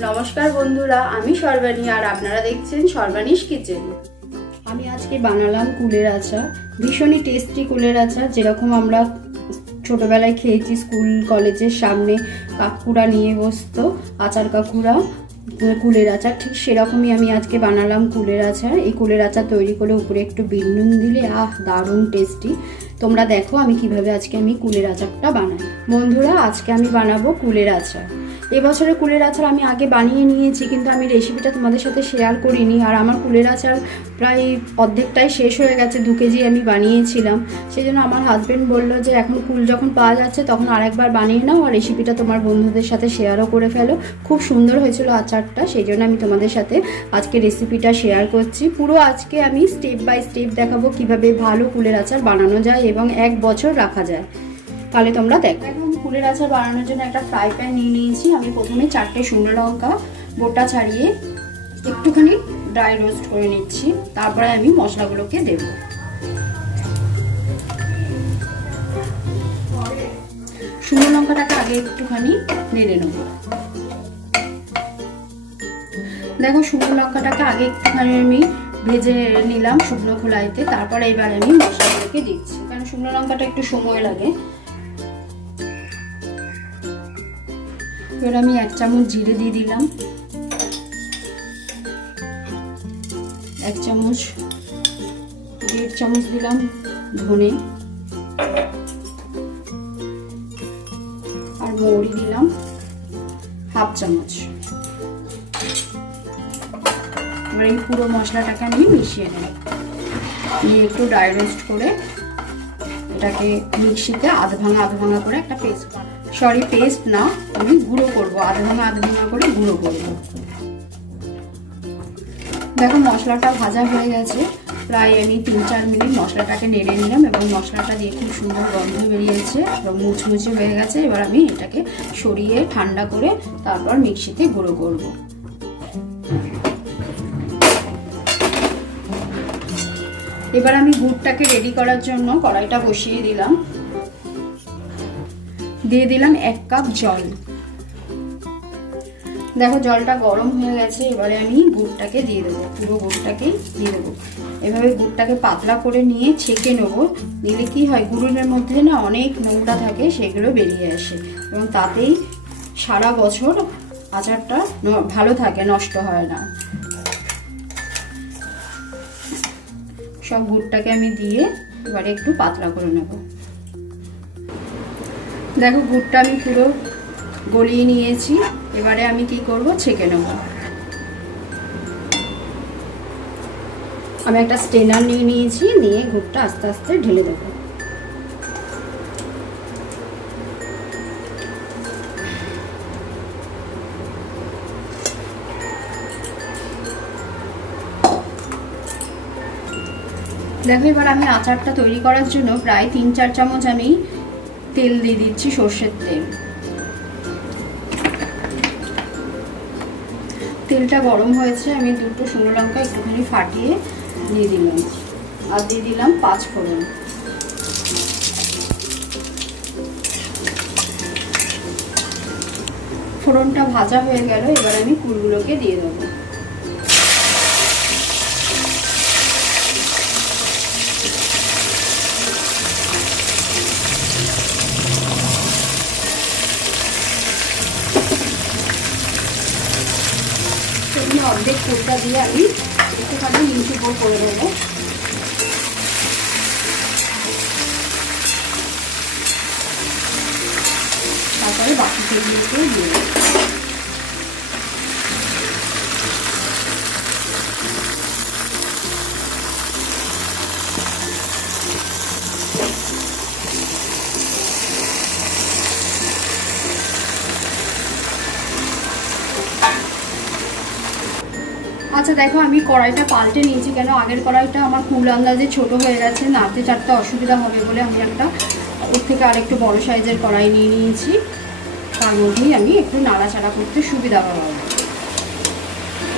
নমস্কার বন্ধুরা, আমি সর্বাণী আর আপনারা দেখছেন সর্বাণীস কিচেন। আমি আজকে বানালাম কুলের আচার, ভীষণই টেস্টি কুলের আচার, যেরকম আমরা ছোটবেলায় খেয়েছি স্কুল, কলেজের সামনে কাকুরা নিয়ে বসতো, আচার কাকুরা, কুলের আচার, ঠিক সেরকমই আমি আজকে বানালাম কুলের আচার। এই কুলের আচার তৈরি করে উপরে একটু বিন নুন দিলে, আহ, দারুণ টেস্টি তোমরা দেখো আমি কীভাবে আজকে আমি কুলের আচারটা বানাই। বন্ধুরা, আজকে আমি বানাবো কুলের আচার। এবছরে কুলের আচার আমি আগে বানিয়ে নিয়েছি, কিন্তু আমি রেসিপিটা তোমাদের সাথে শেয়ার করিনি। আর আমার কুলের আচার প্রায় অর্ধেকটাই শেষ হয়ে গেছে, দু কেজি আমি বানিয়েছিলাম। সেই জন্য আমার হাজব্যান্ড বলল যে, এখন কুল যখন পাওয়া যাচ্ছে, তখন আরেকবার বানিয়ে নাও আর রেসিপিটা তোমার বন্ধুদের সাথে শেয়ারও করে ফেলো। খুব সুন্দর হয়েছিল আচারটা সেই জন্য আমি তোমাদের সাথে আজকে রেসিপিটা শেয়ার করছি। পুরো আজকে আমি স্টেপ বাই স্টেপ দেখাবো কীভাবে ভালো কুলের আচার বানানো যায় এবং এক বছর রাখা যায়। তাহলে তোমরা দেখো। কুলের আচার বানানোর জন্য একটা ফ্রাই প্যান নিয়ে নিয়েছি। আমি প্রথমে চারটে শুকনো লঙ্কা বোটা ছাড়িয়ে একটুখানি ড্রাই রোস্ট করে নিচ্ছি। তারপরে আমি মশলাগুলোকে দেব। শুকনো লঙ্কাটাকে আগে একটুখানি নেড়ে নেব। দেখো, শুকনো লঙ্কাটাকে আগে একটুখানি আমি ভেজে নিলাম শুকনো খোলাইতে। তারপরে এবার আমি মশলাগুলোকে দিচ্ছি। কারণ শুকনো লঙ্কাটা একটু সময় লাগে। এবার আমি এক চামচ জিরে দিয়ে দিলাম। এক চামচ, দেড় চামচ দিলাম ধনে। আর মৌরি দিলাম হাফ চামচ। এবার এই পুরো মশলাটাকে আমি মিশিয়ে নেব। নিয়ে একটু ড্রাই রোস্ট করে এটাকে মিক্সিতে আধ ভাঙা আধ ভাঙা করে একটা পেস্ট সরি পেস্ট না, আমি গুঁড়ো করব, আধ ভাঙা আধ ভাঙা করে গুঁড়ো করব। দেখো, মশলাটা ভাজা হয়ে গেছে। প্রায় আমি তিন, চার মিনিট মশলাটাকে নেড়ে নিলাম এবং মশলাটা দিয়ে খুব সুন্দর গন্ধ বেরিয়েছে এবং মুচমুচে হয়ে গেছে। এবার আমি এটাকে সরিয়ে ঠান্ডা করে তারপর মিক্সিতে গুঁড়ো করব। এবার আমি গুড়টাকে রেডি করার জন্য কড়াইটা বসিয়ে দিলাম। দিয়ে দিলাম এক কাপ জল। দেখো, জলটা গরম হয়ে গেছে, এবারে আমি গুড়টাকে দিয়ে দেবো, পুরো গুড়টাকেই দিয়ে দেবো। এভাবে গুড়টাকে পাতলা করে নিয়ে ছেঁকে নেব দিলে কি হয়, গুড়ের মধ্যে না অনেক নোংরা থাকে, সেগুলো বেরিয়ে আসে এবং তাতেই সারা বছর আচারটা ভালো থাকে, নষ্ট হয় না। সব গুড়টাকে আমি দিয়ে এবারে একটু পাতলা করে নেব। দেখো, গুড়টা আমি পুরো গলিয়ে নিয়েছি। এবারে আমি কি করব? ছেঁকে নেব। আমি একটা স্টেনার নিয়ে নিয়েছি, নিয়ে গুড়টা আস্তে আস্তে ঢেলে দেবো। দেখো, এবার আমি আচারটা তৈরি করার জন্য প্রায় তিন চার চামচ আমি তেল দিয়ে দিচ্ছি সর্ষের তেল। তেলটা গরম হয়েছে, আমি দুটো শুকনো লঙ্কা একটুখানি ফাটিয়ে দিয়ে দিলাম। আর দিয়ে দিলাম পাঁচ ফোড়ন। ফোড়নটা ভাজা হয়ে গেল, এবার আমি কুলগুলোকে দিয়ে দেবো। সেখানে অর্ধেক ফুলটা দিয়ে আমি একটুখানি নিচু উপর করে নেব তারপরে বাকি সেগুলোকে দিয়ে দেখো, আমি কড়াইটা পাল্টে নিয়েছি কেন? আগের কড়াইটা আমার কুল আন্দাজে ছোট হয়ে গেছে, নাড়তে চারতে অসুবিধা হবে বলে আমি একটা ওর থেকে আরেকটু বড় সাইজের কড়াই নিয়ে নিয়েছি। তার মধ্যেই আমি একটু নাড়াচাড়া করতে সুবিধা পাবো।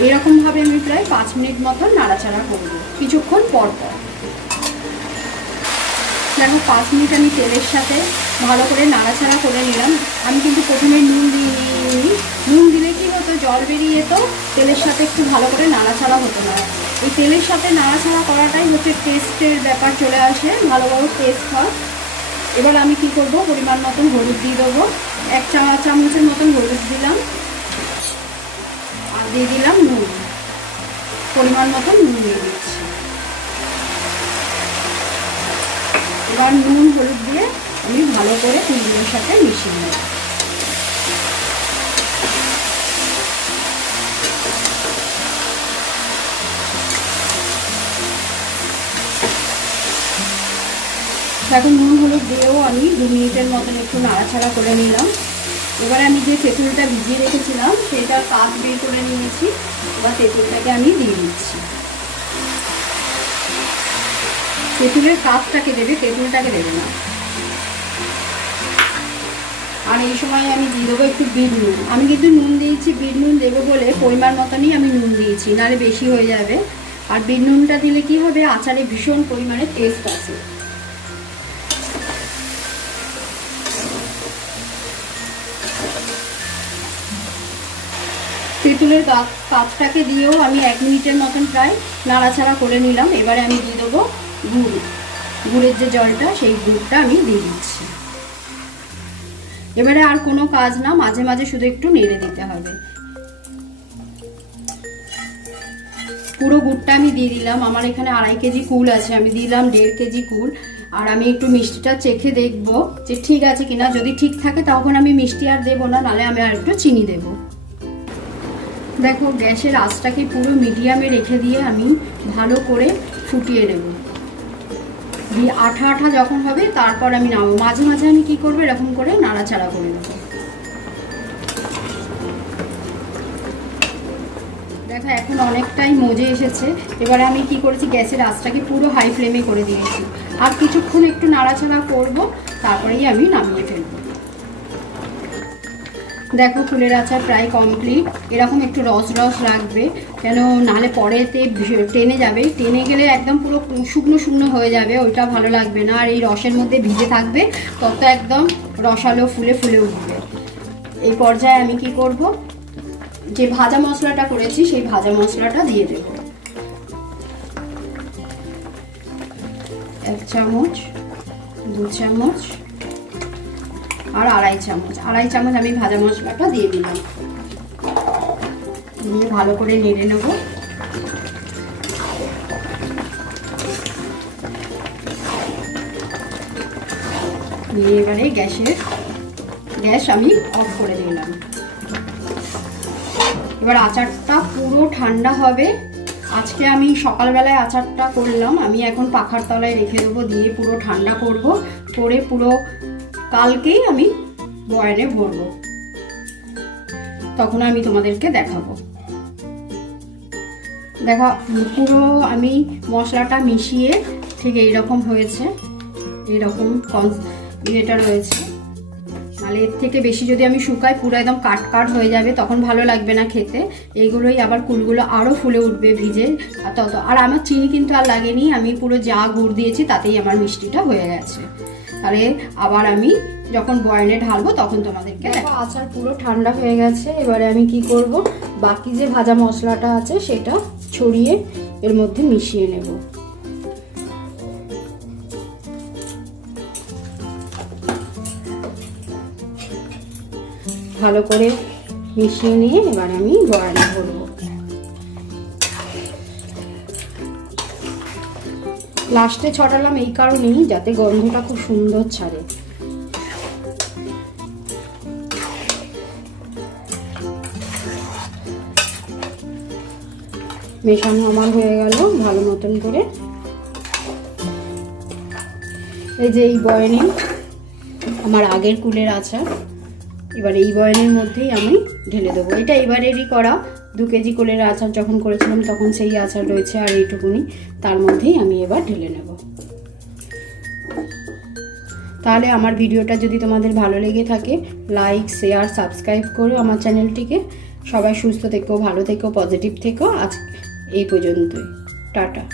এরকমভাবে আমি প্রায় পাঁচ মিনিট মতন নাড়াচাড়া করব, কিছুক্ষণ পর পর। দেখো, পাঁচ মিনিট আমি তেলের সাথে ভালো করে নাড়াচাড়া করে নিলাম। আমি কিন্তু প্রথমে নুন দিয়ে নুন হতো জল বেরিয়ে যেত তেলের সাথে একটু ভালো করে নাড়াচাড়া হতো না এই তেলের সাথে নাড়াচাড়া করাটাই হচ্ছে টেস্টের ব্যাপার চলে আসে ভালোভাবে টেস্ট হয়। এবার আমি কি করব? পরিমাণ মতন হলুদ দিয়ে দেবো। এক চামচ চামচের মতন হলুদ দিলাম। আর দিয়ে দিলাম নুন। পরিমাণ মতন নুন দিয়ে দিচ্ছি। এবার নুন হলুদ দিয়ে আমি ভালো করে কুলগুলোর সাথে মিশিয়ে নেব। এখন নুন, হলুদ দিয়েও আমি দু মিনিটের মতন একটু নাড়াচাড়া করে নিলাম। এবার আমি যে তেঁতুলটা ভিজিয়ে রেখেছিলাম সেটা কাপ বের করে নিয়েছি। এবার তেঁতুলটাকে আমি দিয়ে দিচ্ছি। তেঁতুলের কাপটাকে দেবে, তেঁতুলটাকে দেবে না। আর এই সময় আমি দিয়ে দেবো একটু বিট নুন। আমি কিন্তু নুন দিয়েছি, বিট নুন দেবো বলে পরিমাণ মতনই আমি নুন দিয়েছি, নাহলে বেশি হয়ে যাবে। আর বিট নুনটা দিলে কি হবে? আচারে ভীষণ পরিমাণে টেস্ট আছে তেঁতুলের কাপটাকে দিয়েও আমি এক মিনিটের মতন প্রায় নাড়াচাড়া করে নিলাম। এবারে আমি দিয়ে দেবো গুড়। গুড়ের যে জলটা, সেই গুড়টা আমি দিয়ে দিচ্ছি। এবারে আর কোনো কাজ না, মাঝে মাঝে শুধু একটু নেড়ে দিতে হবে। পুরো গুড়টা আমি দিয়ে দিলাম। আমার এখানে আড়াই কেজি কুল আছে, আমি দিলাম দেড় কেজি কুল। আর আমি একটু মিষ্টিটা চেখে দেখব যে ঠিক আছে কিনা। যদি ঠিক থাকে, তখন আমি মিষ্টি আর দেবো না নাহলে আমি আর একটু চিনি দেবো। দেখো, গ্যাসের আঁচটাকে পুরো মিডিয়ামে রেখে দিয়ে আমি ভালো করে ফুটিয়ে নেব। দিয়ে আঠা আঠা যখন হবে, তারপর আমি নামবো। মাঝে মাঝে আমি কি করব, এরকম করে নাড়াচাড়া করে নেব। দেখো, এখন অনেকটাই মজে এসেছে। এবারে আমি কি করেছি, গ্যাসের আঁচটাকে পুরো হাই ফ্লেমে করে দিয়েছি। আর কিছুক্ষণ একটু নাড়াচাড়া করব, তারপরেই আমি নামিয়ে ফেলব। দেখো ফুলের আচার প্রায় কমপ্লিট এরকম একটু রস রস লাগবে, কেন নাহলে পরেতে টেনে যাবে। টেনে গেলে একদম পুরো শুকনো শুকনো হয়ে যাবে, ওইটা ভালো লাগবে না। আর এই রসের মধ্যে ভিজে থাকবে, তত একদম রসালো ফুলে ফুলে উঠবে। এই পর্যায়ে আমি কি করব? যে ভাজা মশলাটা করেছি, সেই ভাজা মশলাটা দিয়ে দেব। এক চামচ, দু চামচ আর আড়াই চামচ। আড়াই চামচ আমি ভাজা মশলাটা দিয়ে দিলাম। দিয়ে ভালো করে নেড়ে নেব। নিয়ে এবারে গ্যাসের, গ্যাস আমি অফ করে দিলাম। এবার আচারটা পুরো ঠান্ডা হবে। আজকে আমি সকালবেলায় আচারটা করলাম। আমি এখন পাখার তলায় রেখে দেবো, দিয়ে পুরো ঠান্ডা করব। করে পুরো কালকেই আমি বয়ানে ভরবো। তখন আমি তোমাদেরকে দেখাবো। দেখো, পুরো আমি মশলাটা মিশিয়ে ঠিক এইরকম হয়েছে, এইরকম ইয়েটা রয়েছে। তাহলে এর থেকে বেশি যদি আমি শুকাই পুরো একদম কাট কাট হয়ে যাবে তখন ভালো লাগবে না খেতে। এইগুলোই আবার কুলগুলো আরও ফুলে উঠবে ভিজে। আর তত আর আমার চিনি কিন্তু আর লাগেনি আমি পুরো যা গুড় দিয়েছি তাতেই আমার মিষ্টিটা হয়ে গেছে। তাহলে আবার আমি যখন বয়নে ঢালবো তখন তোমাদেরকে আচার পুরো ঠান্ডা হয়ে গেছে। এবারে আমি কি করব? বাকি যে ভাজা মশলাটা আছে সেটা ছড়িয়ে এর মধ্যে মিশিয়ে নেব। ভালো করে মিশিয়ে নিয়ে এবার আমি বয়ানে ভরবো। লাস্টে ছড়ালাম এই কারণেই যাতে গন্ধটা খুব সুন্দর ছাড়ে। মেশানো আমার হয়ে গেল ভালো মতন করে। এই যে এই বয়নে, আমার আগের কুলের আচার। এবার এই বয়নের মধ্যেই আমি ঢেলে দেবো। এটা এবারেরই করা। দু কেজি কোলের আচার যখন করেছিলাম তখন সেই আচার রয়েছে আর এইটুকুনি। তার মধ্যেই আমি এবার ঢেলে নেব। তাহলে আমার ভিডিওটা যদি তোমাদের ভালো লেগে থাকে লাইক শেয়ার সাবস্ক্রাইব করো আমার চ্যানেলটিকে। সবাই সুস্থ থেকো, ভালো থেকো পজিটিভ থেকো। আজ এই পর্যন্তই। টাটা।